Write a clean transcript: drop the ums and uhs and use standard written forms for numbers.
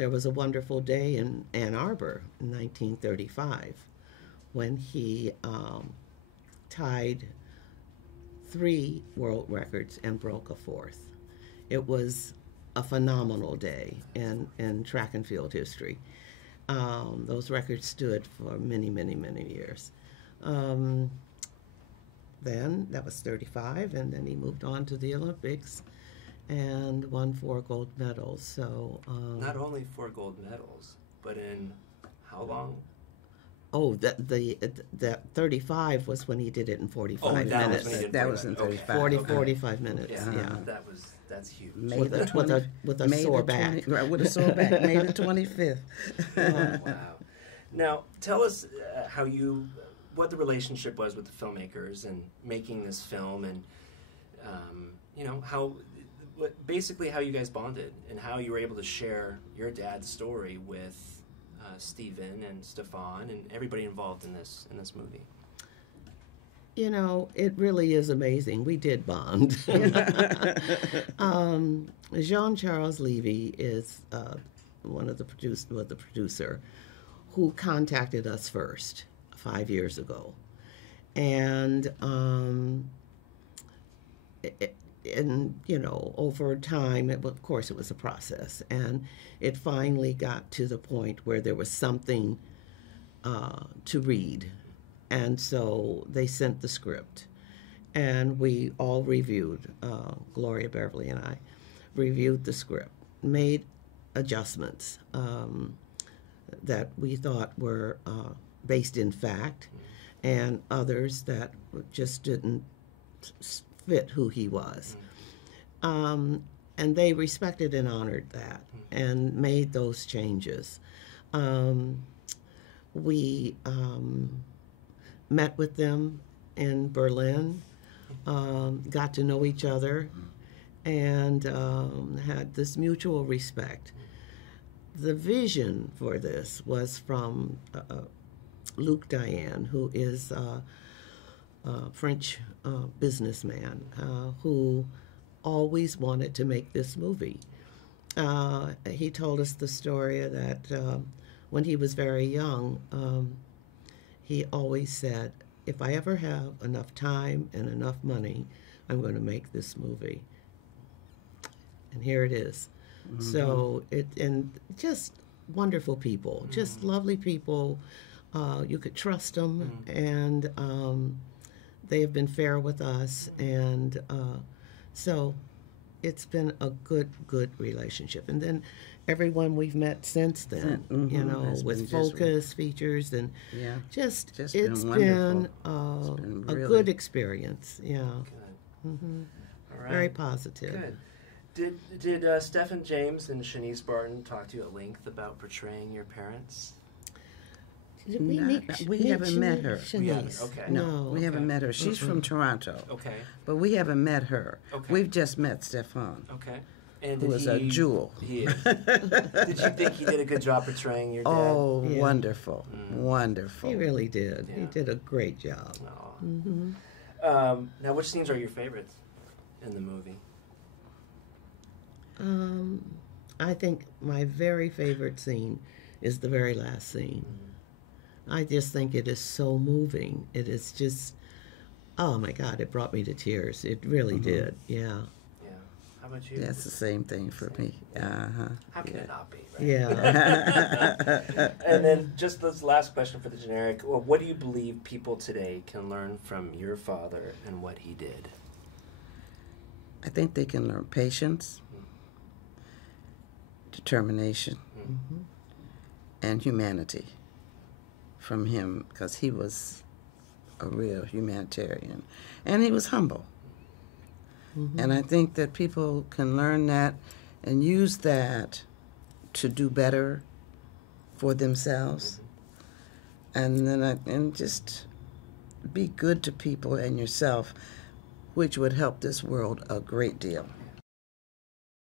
there was a wonderful day in Ann Arbor in 1935 when he tied 3 world records and broke a 4th. It was a phenomenal day in track and field history. Those records stood for many, many, many years. Then that was 35, and then he moved on to the Olympics and won 4 gold medals. So not only 4 gold medals, but in how long? Oh, the 35 was when he did it in 45 minutes. That was in 35. 45 minutes. Yeah. That's huge. With a sore back. With a sore back. May the 25th. Oh, wow. Now, tell us what the relationship was with the filmmakers and making this film, and basically how you guys bonded and how you were able to share your dad's story with Stephen and Stefan and everybody involved in this movie. You know, it really is amazing. We did bond. Jean-Charles Levy is the producer who contacted us first 5 years ago, and over time, of course, it was a process, and it finally got to the point where there was something to read, and so they sent the script, and we all reviewed. Gloria, Beverly, and I reviewed the script, made adjustments that we thought were based in fact, and others that just didn't fit who he was. And they respected and honored that and made those changes. We met with them in Berlin, got to know each other, and had this mutual respect. The vision for this was from Luc Diane, who is a French businessman who always wanted to make this movie. He told us the story that when he was very young, he always said, if I ever have enough time and enough money, I'm going to make this movie. And here it is. Mm-hmm. So and just wonderful people, just lovely people. You could trust them, and they have been fair with us, and so it's been a good relationship. And then everyone we've met since then, with Focus features, and just it's been a good experience. Yeah. Good. Mm-hmm. All right. Very positive. Good. Did Stephen James and Shanice Barton talk to you at length about portraying your parents? We haven't met her. Okay. No, we haven't met her. She's from Toronto. Okay. But we haven't met her. Okay. We've just met Stefan. Okay. And who was a jewel. He is. Did you think he did a good job portraying your dad? Oh, yeah. Wonderful. Wonderful. He really did. Yeah. He did a great job. Mm-hmm. Now, which scenes are your favorites in the movie? I think my very favorite scene is the very last scene. I just think it is so moving. It is just, oh my God, it brought me to tears. It really did, yeah. Yeah. How about you? That's the same thing for me. How can it not be, right? Yeah. And then just this last question for the generic. Well, what do you believe people today can learn from your father and what he did? I think they can learn patience, determination, and humanity from him, because he was a real humanitarian, and he was humble. And I think that people can learn that and use that to do better for themselves, and then just be good to people and yourself, which would help this world a great deal.